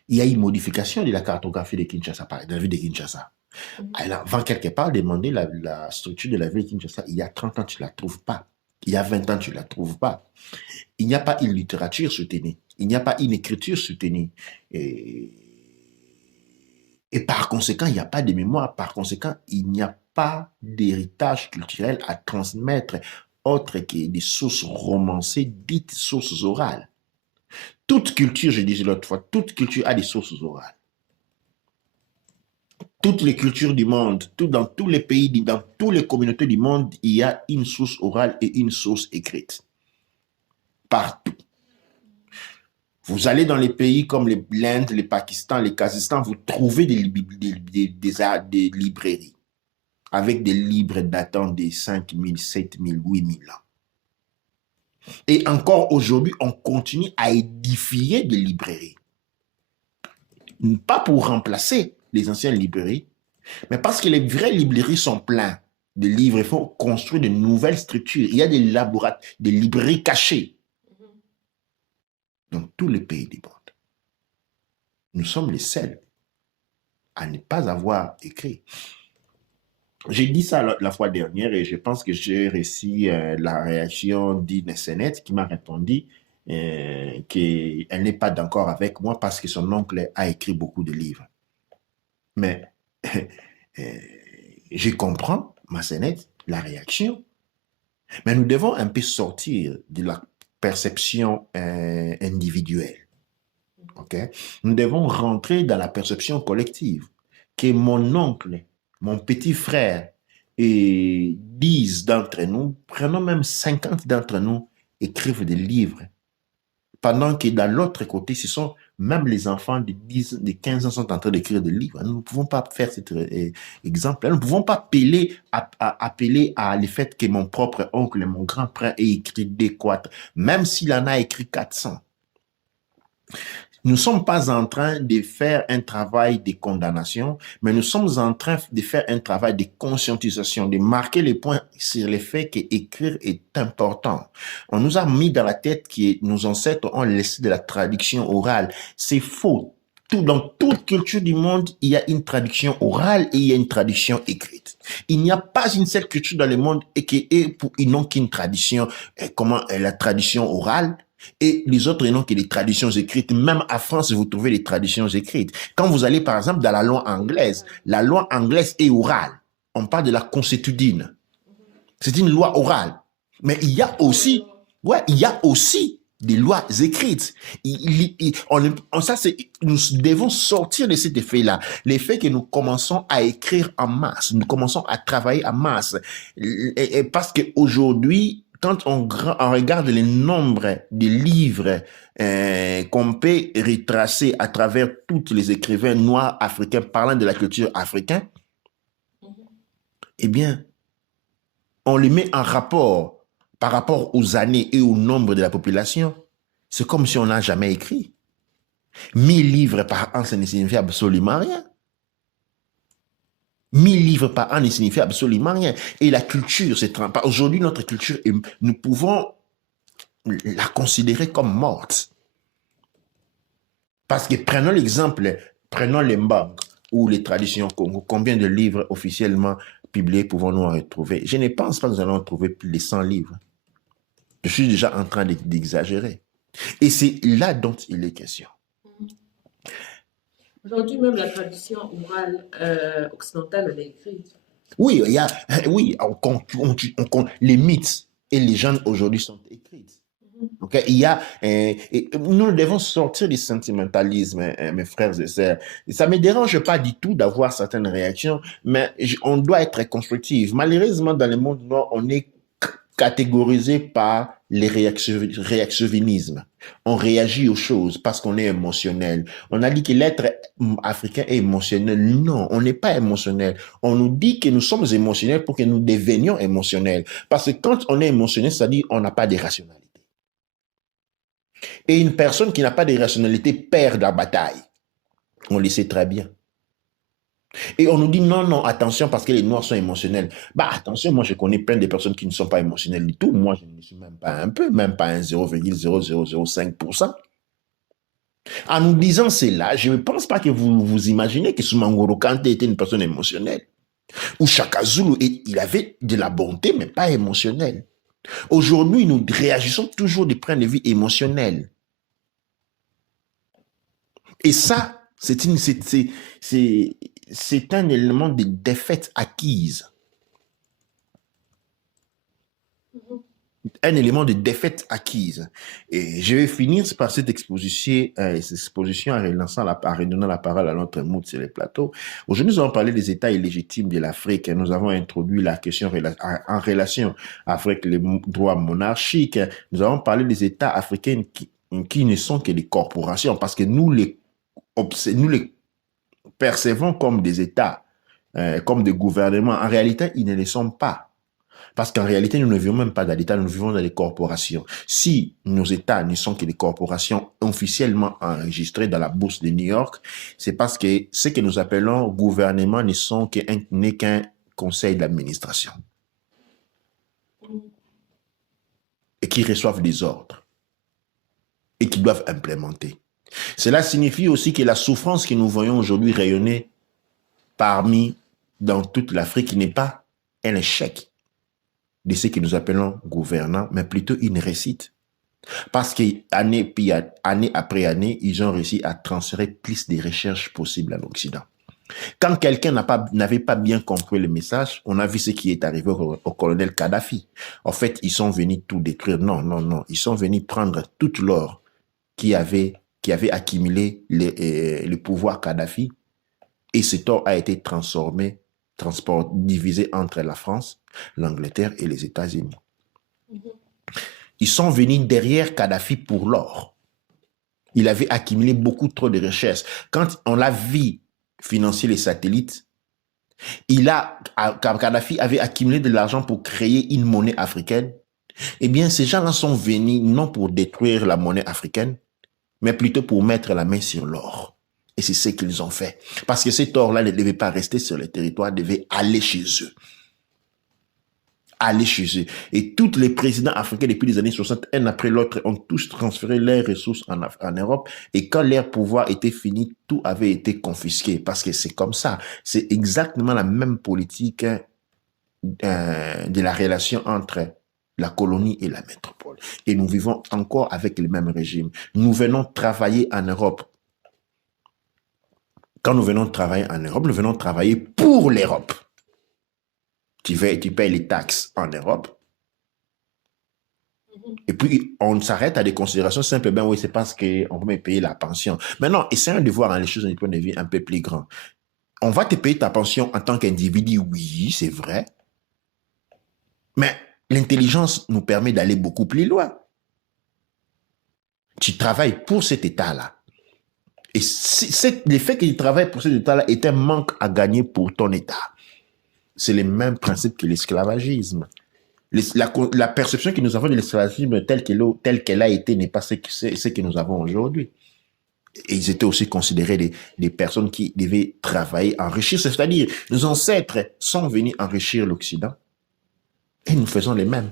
Il y a une modification de la cartographie de Kinshasa, de la ville de Kinshasa. Mhm. Elle va quelque part demander la structure de la ville de Kinshasa. Il y a 30 ans, tu ne la trouves pas. Il y a 20 ans, tu ne la trouves pas. Il n'y a pas une littérature soutenue. Il n'y a pas une écriture soutenue. Et, et par conséquent, il n'y a pas de mémoire. Par conséquent, il n'y a pas d'héritage culturel à transmettre autre que des sources romancées, dites sources orales. Toute culture, je disais l'autre fois, toute culture a des sources orales. Toutes les cultures du monde, dans tous les pays, dans toutes les communautés du monde, il y a une source orale et une source écrite. Partout. Vous allez dans les pays comme l'Inde, le Pakistan, le Kazakhstan, vous trouvez des librairies avec des livres datant des 5000, 7000, 8000 ans. Et encore aujourd'hui, on continue à édifier des librairies. Pas pour remplacer les anciennes librairies, mais parce que les vraies librairies sont pleines de livres. Il faut construire de nouvelles structures. Il y a des laboratoires, des librairies cachées dans tous les pays du monde. Nous sommes les seuls à ne pas avoir écrit. J'ai dit ça la fois dernière et je pense que j'ai reçu la réaction d'Ine Senet qui m'a répondu qu'elle n'est pas d'accord avec moi parce que son oncle a écrit beaucoup de livres. Mais je comprends, ma Senet, la réaction. Mais nous devons un peu sortir de la perception individuelle. Okay? Nous devons rentrer dans la perception collective. Que mon oncle, mon petit frère et 10 d'entre nous, prenons même 50 d'entre nous, écrivent des livres. Pendant que dans l'autre côté, ce sont même les enfants de 10, de 15 ans sont en train d'écrire des livres. Nous ne pouvons pas faire cet exemple. Nous ne pouvons pas appeler à le fait que mon propre oncle, mon grand-père ait écrit des quatres, même s'il en a écrit 400. Nous ne sommes pas en train de faire un travail de condamnation, mais nous sommes en train de faire un travail de conscientisation, de marquer les points sur le fait qu'écrire est important. On nous a mis dans la tête que nos ancêtres ont laissé de la traduction orale. C'est faux. Dans toute culture du monde, il y a une traduction orale et il y a une traduction écrite. Il n'y a pas une seule culture dans le monde qui n'ont qu'une tradition, la tradition orale. Et les autres n'ont que les traditions écrites. Même en France, vous trouvez les traditions écrites. Quand vous allez, par exemple, dans la loi anglaise est orale. On parle de la constitudine. C'est une loi orale. Mais il y a aussi des lois écrites. Nous devons sortir de cet effet-là. L'effet que nous commençons à écrire en masse. Nous commençons à travailler en masse. Parce qu'aujourd'hui, quand on regarde le nombre de livres qu'on peut retracer à travers tous les écrivains noirs africains parlant de la culture africaine, eh bien, on les met en rapport par rapport aux années et au nombre de la population. C'est comme si on n'a jamais écrit. 1000 livres par an, ça ne signifie absolument rien. 1000 livres par an ne signifie absolument rien. Et la culture, aujourd'hui, notre culture, nous pouvons la considérer comme morte. Parce que prenons l'exemple, prenons les Mbang ou les traditions Congo. Combien de livres officiellement publiés pouvons-nous en retrouver? Je ne pense pas que nous allons trouver plus de 100 livres. Je suis déjà en train d'exagérer. Et c'est là dont il est question. Aujourd'hui, même la tradition orale occidentale, elle est écrite. Oui, les mythes et les légendes aujourd'hui sont écrites. Okay? Nous devons sortir du sentimentalisme, mes frères et sœurs. Ça ne me dérange pas du tout d'avoir certaines réactions, mais on doit être constructif. Malheureusement, dans le monde noir, on est catégorisé par les réactionnismes. On réagit aux choses parce qu'on est émotionnel. On a dit que l'être africain est émotionnel. Non, on n'est pas émotionnel. On nous dit que nous sommes émotionnels pour que nous devenions émotionnels. Parce que quand on est émotionnel, ça dit qu'on n'a pas de rationalité. Et une personne qui n'a pas de rationalité perd la bataille. On le sait très bien. Et on nous dit non, attention parce que les Noirs sont émotionnels. Bah attention, moi je connais plein de personnes qui ne sont pas émotionnelles du tout. Moi je ne suis même pas un peu, même pas un 0,0005%. En nous disant cela, je ne pense pas que vous vous imaginez que Soumangoro Kanté était une personne émotionnelle. Ou Shaka Zulu, il avait de la bonté, mais pas émotionnelle. Aujourd'hui, nous réagissons toujours du point de vue émotionnel. Et ça, c'est un élément de défaite acquise. Un élément de défaite acquise. Et je vais finir par cette exposition en redonnant la parole à notre mood sur les plateaux. Aujourd'hui, nous allons parler des États illégitimes de l'Afrique. Nous avons introduit la question en relation avec les droits monarchiques. Nous avons parlé des États africains qui ne sont que des corporations parce que nous les percevons comme des États, comme des gouvernements. En réalité, ils ne le sont pas. Parce qu'en réalité, nous ne vivons même pas dans l'État, nous vivons dans des corporations. Si nos États ne sont que des corporations officiellement enregistrées dans la bourse de New York, c'est parce que ce que nous appelons gouvernement n'est qu'un conseil d'administration et qui reçoivent des ordres et qui doivent implémenter. Cela signifie aussi que la souffrance que nous voyons aujourd'hui rayonner dans toute l'Afrique n'est pas un échec de ce que nous appelons gouvernants, mais plutôt une réussite. Parce qu'année après année, ils ont réussi à transférer plus de recherches possibles en Occident. Quand quelqu'un n'avait pas bien compris le message, on a vu ce qui est arrivé au colonel Kadhafi. En fait, ils sont venus tout détruire. Non, non, non. Ils sont venus prendre toute l'or qui avait accumulé le pouvoir Kadhafi et cet or a été divisé entre la France, l'Angleterre et les États-Unis. Ils sont venus derrière Kadhafi pour l'or. Il avait accumulé beaucoup trop de richesses. Quand on l'a vu financer les satellites, Kadhafi avait accumulé de l'argent pour créer une monnaie africaine. Eh bien, ces gens-là sont venus non pour détruire la monnaie africaine, mais plutôt pour mettre la main sur l'or. Et c'est ce qu'ils ont fait. Parce que cet or-là ne devait pas rester sur le territoire, devait aller chez eux. Aller chez eux. Et tous les présidents africains depuis les années 60, un après l'autre, ont tous transféré leurs ressources en Europe. Et quand leur pouvoir était fini, tout avait été confisqué. Parce que c'est comme ça. C'est exactement la même politique de la relation entre la colonie et la métropole. Et nous vivons encore avec le même régime. Nous venons travailler en Europe. Quand nous venons travailler en Europe, nous venons travailler pour l'Europe. Tu payes les taxes en Europe. Et puis, on s'arrête à des considérations simples. Ben oui, c'est parce qu'on peut me payer la pension. Maintenant, essayons de voir les choses d'un point de vue un peu plus grand. On va te payer ta pension en tant qu'individu, oui, c'est vrai. Mais l'intelligence nous permet d'aller beaucoup plus loin. Tu travailles pour cet État-là. Et le fait que tu travailles pour cet État-là est un manque à gagner pour ton État. C'est le même principe que l'esclavagisme. La perception que nous avons de l'esclavagisme telle qu'elle a été n'est pas ce que nous avons aujourd'hui. Et ils étaient aussi considérés des personnes qui devaient travailler, enrichir. C'est-à-dire, nos ancêtres sont venus enrichir l'Occident et nous faisons les mêmes.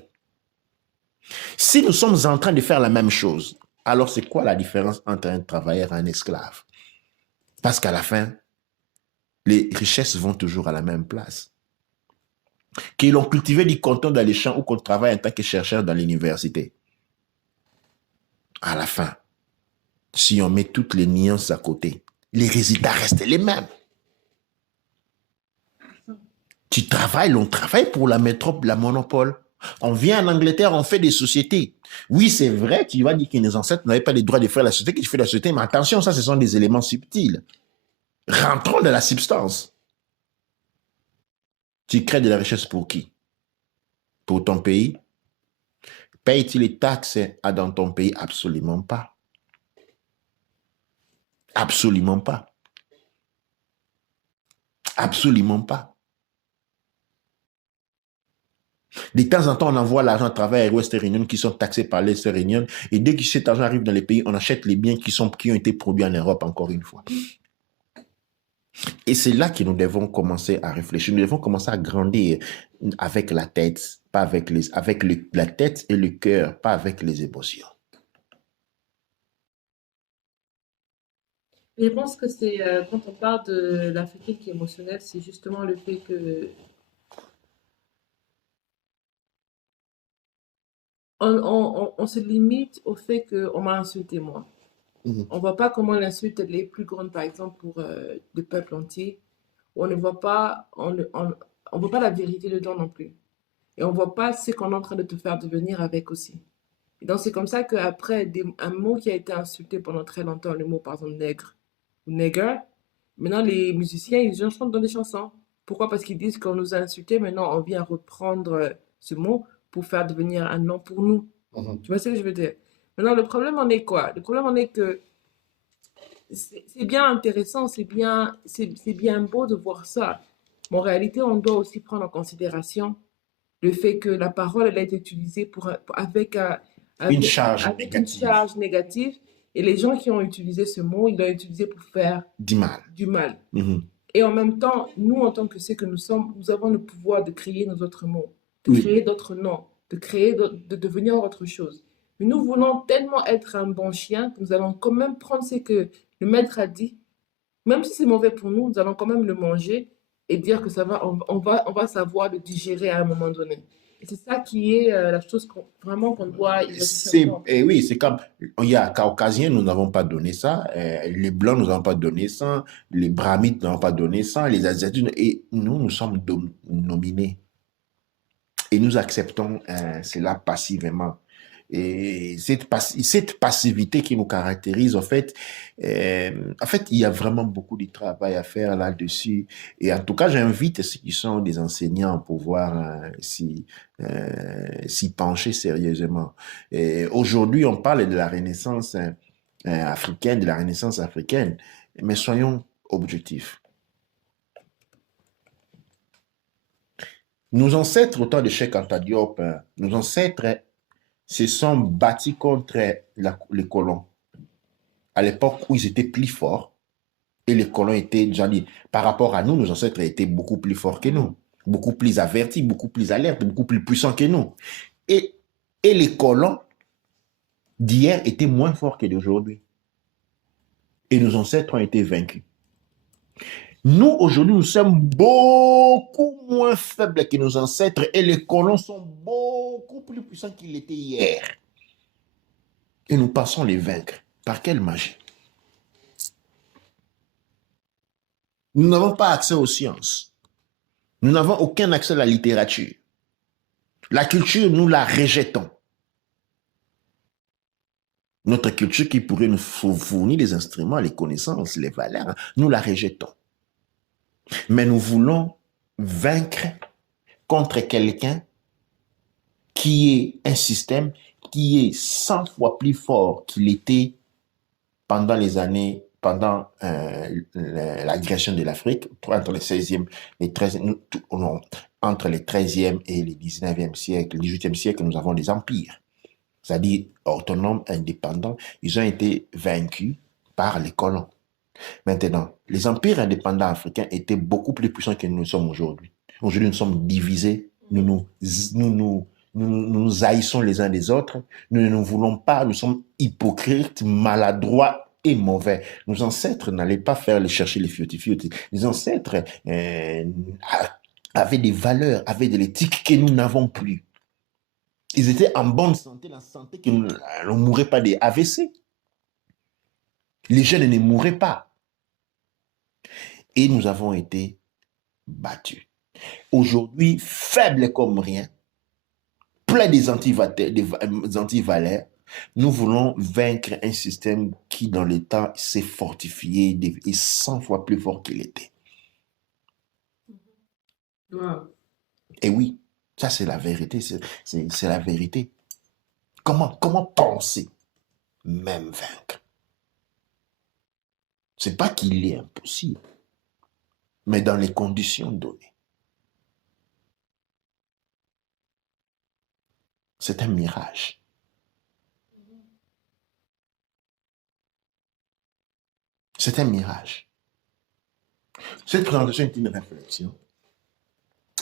Si nous sommes en train de faire la même chose, alors c'est quoi la différence entre un travailleur et un esclave? Parce qu'à la fin, les richesses vont toujours à la même place. Qu'ils l'ont cultivé du canton dans les champs ou qu'on travaille en tant que chercheur dans l'université. À la fin, si on met toutes les nuances à côté, les résultats restent les mêmes. Tu travailles, on travaille pour la métropole, la monopole. On vient en Angleterre, on fait des sociétés. Oui, c'est vrai, tu vas dire que nos ancêtres n'avaient pas le droit de faire la société, que tu fais la société, mais attention, ça, ce sont des éléments subtils. Rentrons dans la substance. Tu crées de la richesse pour qui? Pour ton pays? Payes-tu les taxes dans ton pays? Absolument pas. Absolument pas. Absolument pas. De temps en temps, on envoie l'argent à travers Western Union qui sont taxés par l'Western Union. Et dès que cet argent arrive dans les pays, on achète les biens qui ont été produits en Europe, encore une fois. Et c'est là que nous devons commencer à réfléchir. Nous devons commencer à grandir avec la tête, pas avec la tête et le cœur, pas avec les émotions. Je pense que c'est quand on parle de l'Africaine qui est émotionnelle, c'est justement le fait que on se limite au fait qu'on m'a insulté moi. Mhm, On voit pas comment l'insulte elle est plus grande, par exemple, pour le peuple entier. On ne voit pas, on voit pas la vérité dedans non plus. Et on voit pas ce qu'on est en train de te faire devenir avec aussi. Et donc c'est comme ça qu'après un mot qui a été insulté pendant très longtemps, le mot par exemple nègre ou nègre, maintenant les musiciens ils en chantent dans des chansons. Pourquoi? Parce qu'ils disent qu'on nous a insultés, maintenant on vient reprendre ce mot pour faire devenir un nom pour nous. mhm. Tu vois ce que je veux dire? Maintenant le problème en est quoi? Le problème en est que c'est bien intéressant, c'est bien beau de voir ça. Mais en réalité, on doit aussi prendre en considération le fait que la parole, elle a été utilisée Une charge avec une négative, charge négative. Et les gens qui ont utilisé ce mot, ils l'ont utilisé pour faire du mal. du mal. Mhm. Et en même temps, nous, en tant que c'est que nous sommes, nous avons le pouvoir de créer nos autres mots, de Oui, créer d'autres noms, de devenir autre chose. Mais nous voulons tellement être un bon chien que nous allons quand même prendre ce que le maître a dit, même si c'est mauvais pour nous, nous allons quand même le manger et dire que ça va, on va savoir le digérer à un moment donné. Et c'est ça qui est la chose vraiment qu'on doit y réfléchir. et oui, c'est comme, il y a Caucasiens, nous n'avons pas donné ça, les Blancs, nous n'avons pas donné ça, les Brahmites n'ont pas donné ça, les Asiatiques, et nous, nous sommes nominés. Et nous acceptons cela passivement. Et cette passivité qui nous caractérise, en fait, il y a vraiment beaucoup de travail à faire là-dessus. Et en tout cas, j'invite ceux qui sont des enseignants à pouvoir s'y pencher sérieusement. Et aujourd'hui, on parle de la Renaissance africaine, de la Renaissance africaine, mais soyons objectifs. Nos ancêtres, au temps de Cheikh Anta Diop, nos ancêtres se sont battus contre les colons à l'époque où ils étaient plus forts et les colons étaient, déjà dit, par rapport à nous, nos ancêtres étaient beaucoup plus forts que nous, beaucoup plus avertis, beaucoup plus alertes, beaucoup plus puissants que nous. Et, et les colons d'hier étaient moins forts que d'aujourd'hui. Et nos ancêtres ont été vaincus. Nous, aujourd'hui, nous sommes beaucoup moins faibles que nos ancêtres et les colons sont beaucoup plus puissants qu'ils l'étaient hier. Et nous passons les vaincre. Par quelle magie? Nous n'avons pas accès aux sciences. Nous n'avons aucun accès à la littérature. La culture, nous la rejetons. Notre culture qui pourrait nous fournir les instruments, les connaissances, les valeurs, nous la rejetons. Mais nous voulons vaincre contre quelqu'un qui est un système qui est 100 fois plus fort qu'il était pendant les années, pendant l'agression de l'Afrique, entre les 16e, les 13, non, entre les 13e et les 19e siècle, le 18e siècle, nous avons des empires, c'est-à-dire autonomes, indépendants. Ils ont été vaincus par les colons. Maintenant, les empires indépendants africains étaient beaucoup plus puissants que nous sommes aujourd'hui. Aujourd'hui, nous sommes divisés, nous haïssons les uns les autres, nous ne nous voulons pas, nous sommes hypocrites, maladroits et mauvais. Nos ancêtres n'allaient pas chercher les fioti-fioti. Les ancêtres avaient des valeurs, avaient de l'éthique que nous n'avons plus. Ils étaient en bonne santé, la santé que nous ne mourrait pas des AVC. Les jeunes ne mouraient pas. Et nous avons été battus. Aujourd'hui, faibles comme rien, plein des antivaleurs, nous voulons vaincre un système qui, dans le temps, s'est fortifié et 100 fois plus fort qu'il était. Wow. Et oui, ça c'est la vérité, c'est la vérité. Comment penser, même vaincre? C'est pas qu'il est impossible, mais dans les conditions données. C'est un mirage. C'est un mirage. Cette présentation est une réflexion.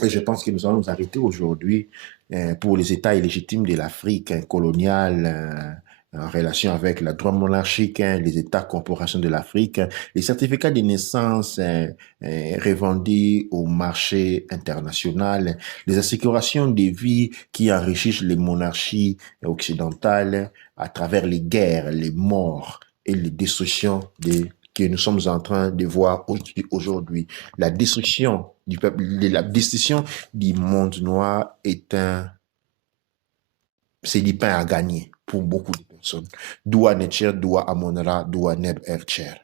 Et je pense que nous allons nous arrêter aujourd'hui pour les États illégitimes de l'Afrique coloniale en relation avec la droit monarchique, les États corporations de l'Afrique, les certificats de naissance revendus au marché international, les assicurations de vie qui enrichissent les monarchies occidentales à travers les guerres, les morts et les destructions que nous sommes en train de voir aujourd'hui. La destruction du peuple, la destruction du monde noir c'est du pain à gagner pour beaucoup de personnes. Dua Netcher, Dua Amonra, Dua Neb Ercher.